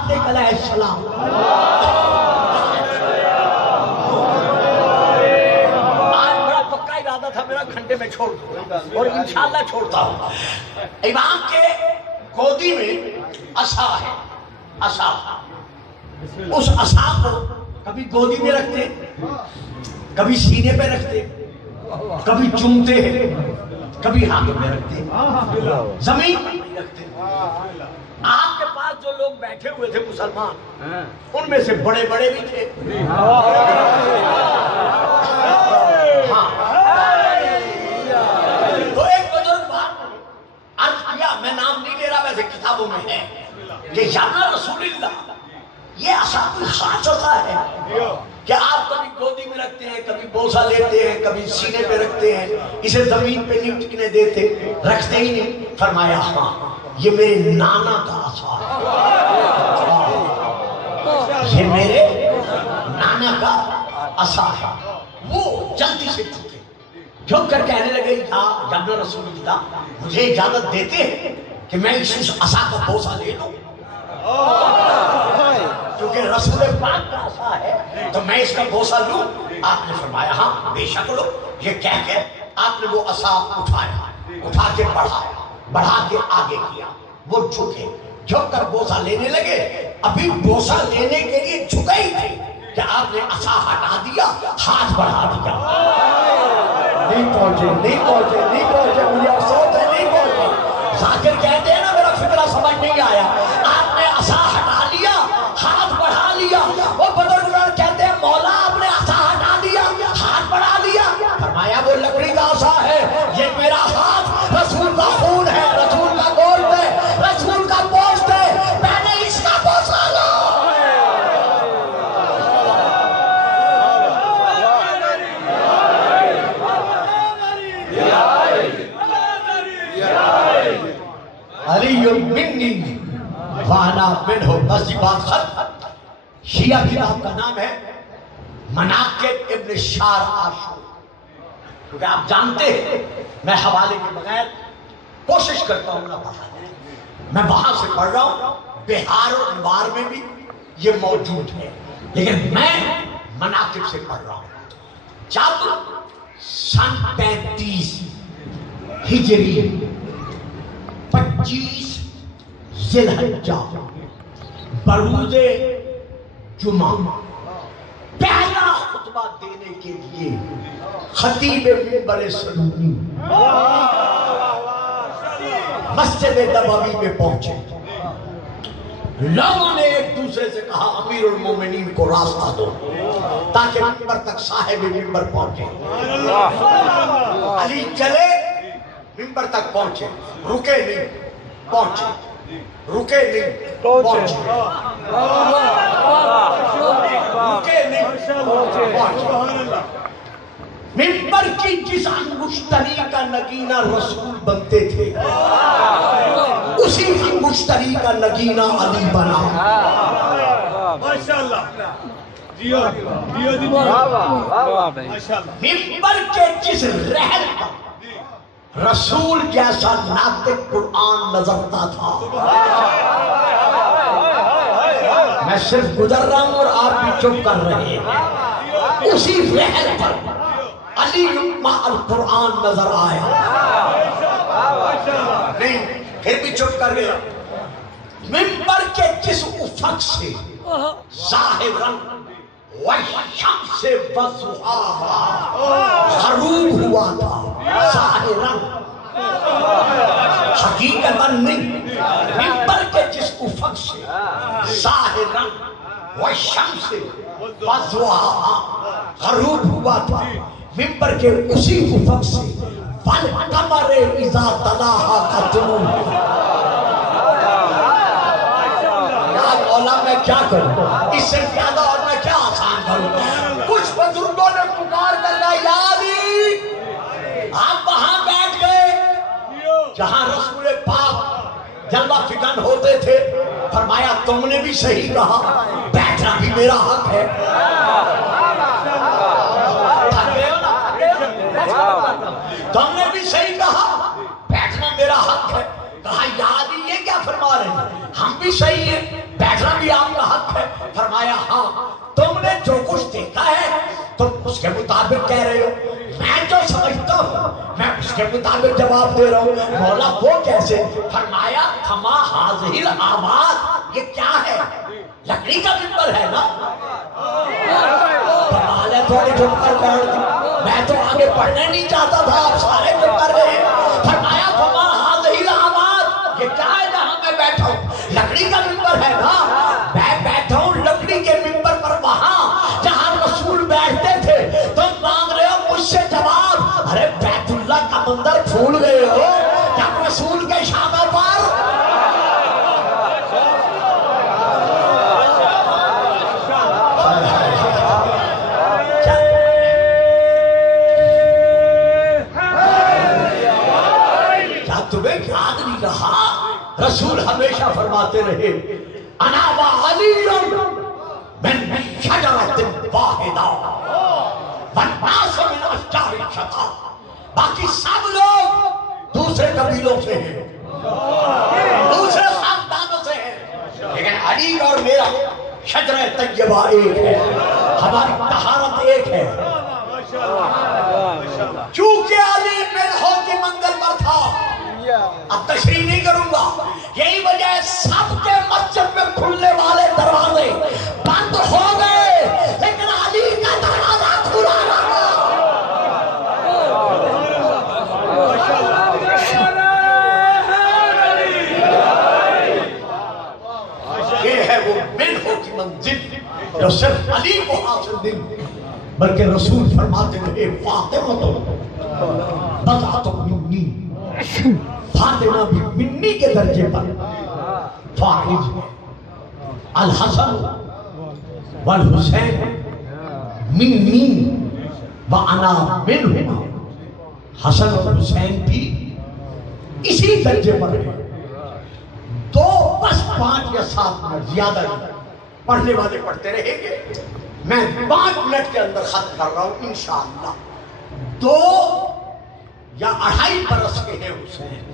علیہ السلام آج بڑا پکا ارادہ تھا میرا گھنٹے میں چھوڑ دوں اور انشاءاللہ چھوڑتا ہوں۔ امام کے گودی میں عصا ہے، عصا، اس عصا کو کبھی گودی میں رکھتے، کبھی سینے پہ رکھتے، کبھی چومتے ہیں، کبھی ہاتھوں میں رکھتے، زمین پر نہیں رکھتے۔ آپ کے پاس جو لوگ بیٹھے ہوئے تھے مسلمان، ان میں سے بڑے بڑے بھی تھے، ہاں، تو ایک بزرگ بات عرض کیا، میں نام نہیں لے رہا، ویسے کتابوں میں ہے کہ یا رسول اللہ، یہ عصا کوئی خاص عصا ہے کہ آپ کبھی گودی میں رکھتے ہیں، کبھی بوسہ لیتے ہیں، کبھی سینے پہ رکھتے ہیں، اسے زمین پہ نہیں ٹکنے دیتے، رکھتے ہی نہیں؟ فرمایا ہاں، یہ میرے نانا کا عصا ہے، یہ میرے نانا کا عصا ہے۔ وہ جلدی سے جھکے، جھک کر کہنے لگے، یا جناب رسول اللہ، مجھے اجازت دیتے ہیں کہ میں اس عصا کا بوسہ لے لوں؟ کیونکہ رسول پاک کا عصا ہے تو میں اس کا بوسہ لوں؟ آپ نے فرمایا ہاں بے شک لو۔ یہ کہہ کے آپ نے وہ عصا اٹھایا، اٹھا کے بڑھا کے آگے کیا، وہ جھکے، جھک کر بوسہ لینے لگے۔ ابھی بوسہ لینے کے لیے جھکے ہی تھے کہ آپ نے عصا ہٹا دیا، ہاتھ بڑھا دیا۔ نہیں پہنچے، مجھے افسوس ہے نہیں پہنچے۔ ذاکر کہتے ہیں نا میرا فکرہ سمجھ نہیں آیا، آپ نے عصا ہٹا لیا، ہاتھ بڑھا لیا۔ وہ بزرگان کہتے ہیں مولا آپ نے عصا ہٹا دیا، ہاتھ بڑھا لیا۔ فرمایا وہ لکڑی کا عصا ہے، یہ میرا ہاتھ رسول کا خون ہے، رسول کا گوشت ہے، رسول کا گوشت ہے، میں نے اس کا بوسہ لو۔ علی منی وانا منہ، بس یہ بات ختم۔ شیعہ کتاب کا نام ہے مناقب ابن شار عاشور، کیونکہ آپ جانتے ہیں میں حوالے کے بغیر کوشش کرتا ہوں نہ پڑھانے، میں وہاں سے پڑھ رہا ہوں، بہار و انوار میں بھی یہ موجود ہے، لیکن میں مناقب سے پڑھ رہا ہوں۔ جب سن 35 ہجری 25 ذی الحجہ بروز جمعہ پہلا خطبہ دینے کے لیے خطیب منبر سلونی مسجد نبوی میں پہنچے، لوگوں نے ایک دوسرے سے کہا امیر المومنین کو راستہ دو تاکہ منبر تک صاحب منبر پہنچے۔ علی چلے، منبر تک پہنچے، رکے نہیں، پہنچے، رکے نہیں، پہنچے، رکے نہیں، پہنچے۔ منبر کی جس انگشتری کا نگینہ رسول بنتے تھے، اسی انگشتری کا نگینہ علی بنا۔ ماشاءاللہ، منبر کے جس رحل پر رسول جیسا ناطق قرآن نظرتا تھا، میں صرف گزر رہا ہوں اور آپ بھی چپ کر رہے ہیں، اسی رحل پر علی مع القرآن نظر آیا۔ نہیں، پھر بھی چپ کر گیا۔ منبر کے جس افق سے ظاہراً والشمس وضحاها غروب ہوا تھا، ظاہراً، حقیقتاً نہیں، منبر کے جس افق سے ظاہراً والشمس وضحاها غروب ہوا تھا، منبر کے اسی افق سے والقمر اذا تلاها کا طلوع ہوا۔ یا مولا میں کیا کروں، اس سے زیادہ اور میں کیا آسان کروں؟ کچھ بزرگوں نے پکار کر کہا یا علی، آپ وہاں بیٹھ گئے جہاں رسول پاک جلوہ فکن ہوتے تھے۔ فرمایا تم نے بھی صحیح کہا، بیٹھنا بھی میرا حق ہے۔ تم نے بھی صحیح کہا، بیٹھنا میرا حق ہے۔ کہا یا علی یہ کیا فرما رہے ہیں، ہم بھی صحیح ہیں، بیٹھنا بھی آپ کا حق ہے؟ فرمایا ہاں۔ تم نے جو کچھ دیکھا ہے تم اس کے مطابق کہہ رہے ہو، میں جو سمجھتا ہوں میں اس کے مطابق جواب دے رہا ہوں۔ مولا وہ کیسے؟ فرمایا فما ھذہ الآواز، یہ کیا ہے؟ لکڑی کا منبر ہے نا؟ کمال ہے تھوڑی چپ کر بیٹھ گئی، میں تو آگے پڑھنے نہیں چاہتا تھا، آپ سارے چپ کر رہے ہیں۔ فرمایا فما ھذہ الآواز، یہ کیا ہے جہاں میں بیٹھا ہوں؟ لکڑی کا منبر ہے نا؟ میں بیٹھا ہوں لکڑی کے منبر پر، وہاں جہاں رسول بیٹھتے تھے۔ تم مانگ رہے ہو مجھ سے جواب؟ ارے بیت اللہ کا منظر بھول گئے ہو جب رسول کے شانوں پر تمہیں یاد نہیں رہا؟ رسول ہمیشہ فرماتے رہے انا وعلی من شجرۃ واحدہ والناس من اشجار شتیٰ، باقی سب لوگ دوسرے قبیلوں سے ہیں، دوسرے خاندانوں سے ہیں، لیکن علی اور میرا شجرہ طیبہ ایک ہے، ہماری طہارت ایک ہے۔ چونکہ علی ملحوں کی منزل پر تھا، اب تشریح نہیں کروں گا، یہی وجہ ہے سب کے مسجد میں کھلنے والے دروازے بند ہو گئے، لیکن علی کا دروازہ کھلا رہا۔ یہ ہے وہ ملحوں کی منزل جو صرف علی کو حاصل نہیں، بلکہ رسول فرماتے رہے فاطمہ تو بضعۃ منی، فاطمہ بھی منی کے درجے پر فائز ہے۔ الحسن والحسین منی وانا منہما، حسن اور حسین بھی اسی درجے پر ہیں۔ دو بس 5 یا 7 منٹ، زیادہ نہیں، پڑھنے والے پڑھتے رہیں گے، میں 5 منٹ کے اندر ختم کر رہا ہوں انشاءاللہ۔ 2 یا 2.5 برس کے ہیں حسین۔